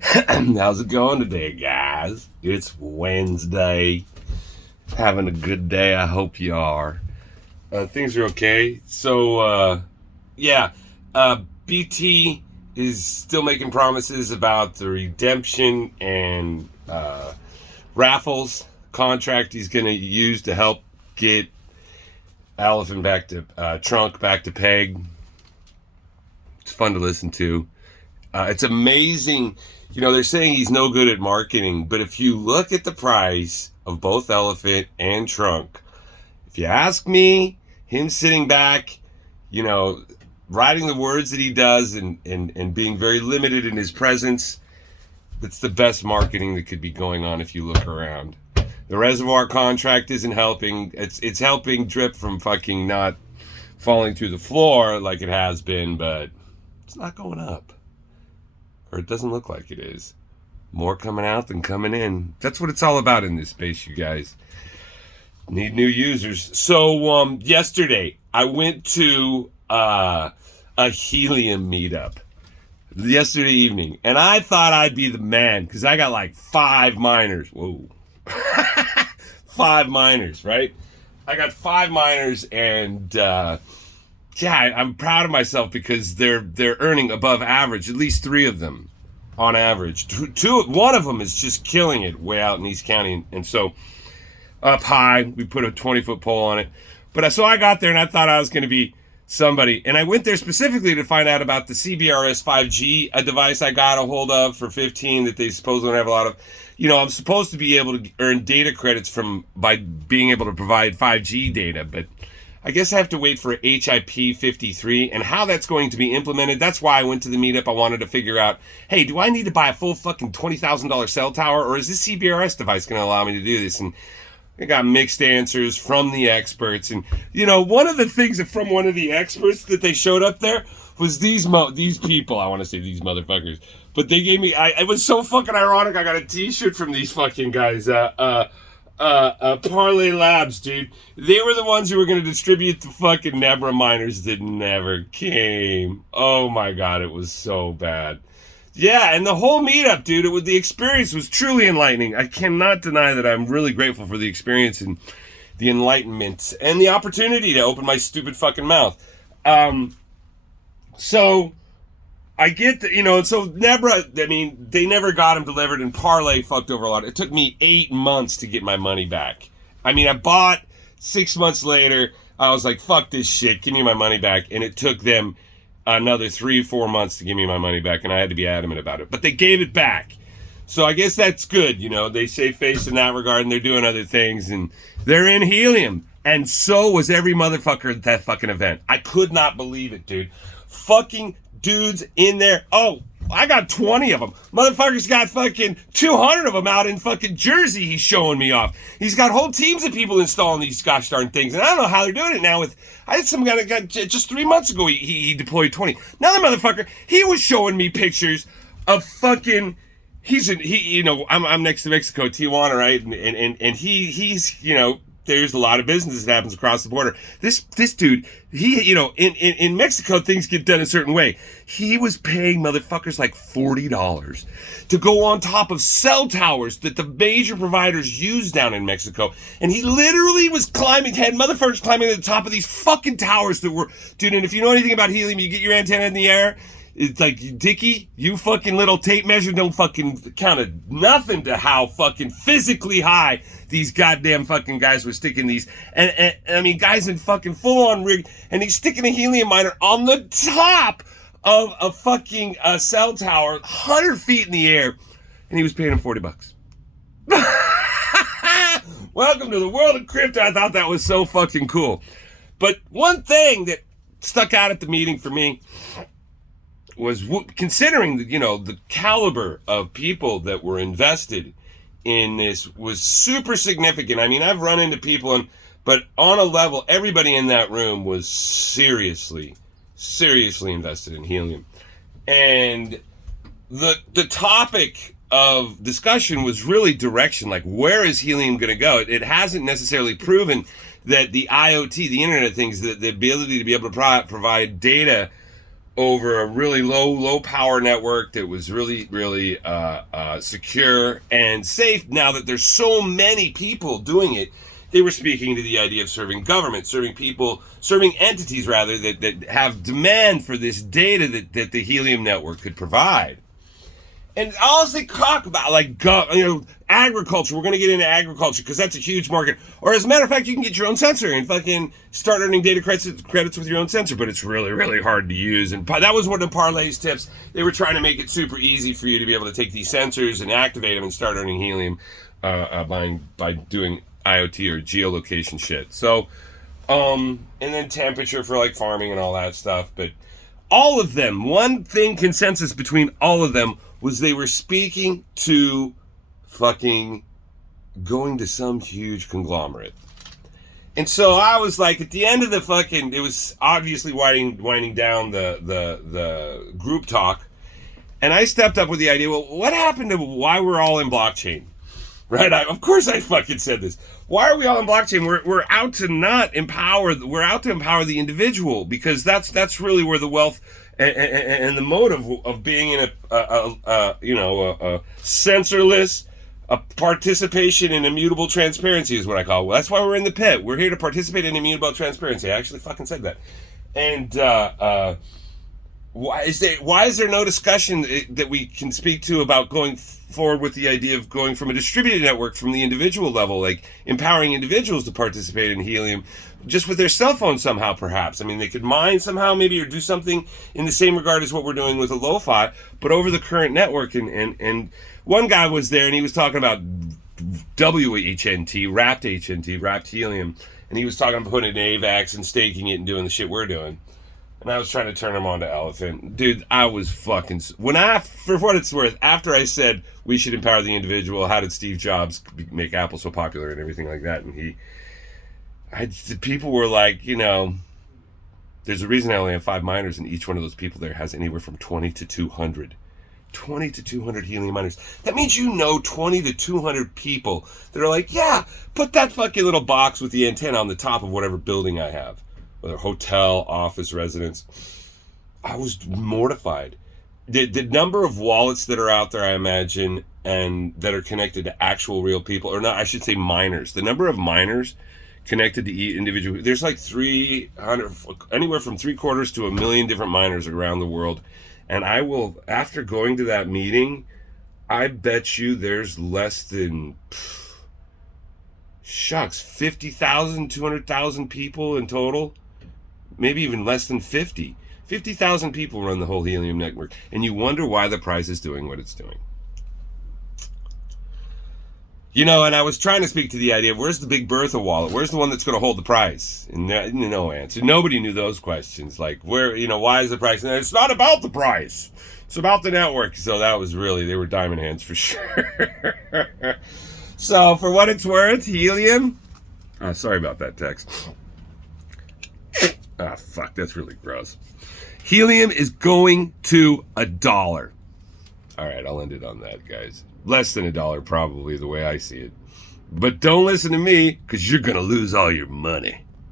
How's it going today, guys? It's Wednesday. Having a good day. I hope you are. Things are okay. Yeah, BT is still making promises about the redemption and raffles contract he's going to use to help get Elephant back to Trunk back to Peg. It's fun to listen to. It's amazing. You know, they're saying he's no good at marketing, but if you look at the price of both Elephant and Trunk, if you ask me, him sitting back, writing the words that he does and being very limited in his presence, it's the best marketing that could be going on if you look around. The Reservoir contract isn't helping. It's helping Drip from fucking not falling through the floor like it has been, but it's not going up. Or it doesn't look like it is. More coming out than coming in. That's what it's all about in this space, you guys. Need new users. So yesterday, I went to a Helium meetup. Yesterday evening. And I thought I'd be the man, because I got like 5 miners. Whoa. 5 miners, right? I got 5 miners, and I'm proud of myself because they're earning above average. At least 3 of them, on average. One of them is just killing it way out in East County, and so up high, we put a 20-foot pole on it. But so I got there, and I thought I was going to be somebody, and I went there specifically to find out about the CBRS 5G, a device I got a hold of for 15 that they supposedly have a lot of. I'm supposed to be able to earn data credits by being able to provide 5G data, but I guess I have to wait for HIP 53 and how that's going to be implemented. That's why I went to the meetup. I wanted to figure out, hey, do I need to buy a full fucking $20,000 cell tower, or is this CBRS device going to allow me to do this? And I got mixed answers from the experts. And, one of the things from one of the experts that they showed up there was these people. I want to say these motherfuckers. But they gave me, it was so fucking ironic. I got a t-shirt from these fucking guys. Parlay Labs, dude. They were the ones who were going to distribute the fucking Nebra miners that never came. Oh my God, it was so bad. Yeah, and the whole meetup, dude, the experience was truly enlightening. I cannot deny that I'm really grateful for the experience and the enlightenment and the opportunity to open my stupid fucking mouth. So I get that, so Nebra, they never got them delivered, and Parlay fucked over a lot. It took me 8 months to get my money back. I bought 6 months later. I was like, fuck this shit, give me my money back. And it took them another 3-4 months to give me my money back, and I had to be adamant about it. But they gave it back. So I guess that's good, They save face in that regard, and they're doing other things, and they're in Helium. And so was every motherfucker at that fucking event. I could not believe it, dude. Fucking dudes in there. Oh, I got 20 of them. Motherfucker's got fucking 200 of them out in fucking Jersey he's showing me off. He's got whole teams of people installing these gosh darn things. And I don't know how they're doing it now I had some guy that got, just 3 months ago, he deployed 20. Another motherfucker, he was showing me pictures of fucking, I'm next to Mexico, Tijuana, right? And he's, there's a lot of business that happens across the border. This dude, he, in Mexico, things get done a certain way. He was paying motherfuckers like $40 to go on top of cell towers that the major providers use down in Mexico. And he literally was had motherfuckers climbing to the top of these fucking towers that were, dude, and if you know anything about helium, you get your antenna in the air. It's like, Dickie, you fucking little tape measure don't fucking count nothing to how fucking physically high these goddamn fucking guys were sticking these. And guys in fucking full on rig, and he's sticking a helium miner on the top of a fucking cell tower, 100 feet in the air, and he was paying him $40. Welcome to the world of crypto. I thought that was so fucking cool. But one thing that stuck out at the meeting for me was considering the caliber of people that were invested in this was super significant. I've run into people, but on a level, everybody in that room was seriously invested in Helium. And the topic of discussion was really direction, like where is Helium going to go? It hasn't necessarily proven that the IoT, the Internet of Things, the ability to be able to provide data over a really low power network that was really secure and safe. Now that there's so many people doing it, they were speaking to the idea of serving government, serving people, serving entities rather, that have demand for this data that the Helium network could provide. And all they talk about, like, agriculture. We're going to get into agriculture because that's a huge market. Or as a matter of fact, you can get your own sensor and fucking start earning data credits with your own sensor. But it's really hard to use. And that was one of Parlay's tips. They were trying to make it super easy for you to be able to take these sensors and activate them and start earning helium by doing IoT or geolocation shit. So, and then temperature for like farming and all that stuff. But all of them, one thing consensus between all of them was they were speaking to fucking going to some huge conglomerate. And so I was like, at the end of the fucking, it was obviously winding down the group talk. And I stepped up with the idea, well, what happened to why we're all in blockchain? Right? Of course I fucking said this. Why are we all in blockchain? We're out to not empower, we're out to empower the individual, because that's really where the wealth and the motive of being in a sensorless, a participation in immutable transparency is what I call it. Well, that's why we're in the pit. We're here to participate in immutable transparency. I actually fucking said that. And why is there no discussion that we can speak to about going forward with the idea of going from a distributed network from the individual level, like empowering individuals to participate in Helium just with their cell phone somehow, perhaps? I mean, they could mine somehow maybe, or do something in the same regard as what we're doing with a lo-fi, but over the current network. And one guy was there and he was talking about WHNT, wrapped Helium, and he was talking about putting it in AVAX and staking it and doing the shit we're doing. And I was trying to turn him on to Elephant. Dude, I was fucking... for what it's worth, after I said we should empower the individual, how did Steve Jobs make Apple so popular and everything like that? And people were like, there's a reason I only have 5 miners, and each one of those people there has anywhere from 20 to 200. 20 to 200 Helium miners. That means 20 to 200 people that are like, yeah, put that fucking little box with the antenna on the top of whatever building I have. Whether hotel, office, residence. I was mortified. The number of wallets that are out there, I imagine, and that are connected to actual real people, or not, I should say miners. The number of miners connected to each individual, there's like 300, anywhere from 3/4 to 1 million different miners around the world. And I will, after going to that meeting, I bet you there's less than, 50,000, 200,000 people in total. Maybe even less than 50. 50,000 people run the whole Helium network. And you wonder why the price is doing what it's doing. And I was trying to speak to the idea of where's the Big Bertha wallet? Where's the one that's going to hold the price? And no answer. Nobody knew those questions. Like, why is the price? And it's not about the price. It's about the network. So that was really, they were diamond hands for sure. So for what it's worth, Helium. Sorry about that text. Fuck, that's really gross. Helium is going to $1. All right, I'll end it on that, guys. Less than $1, probably, the way I see it. But don't listen to me, because you're going to lose all your money.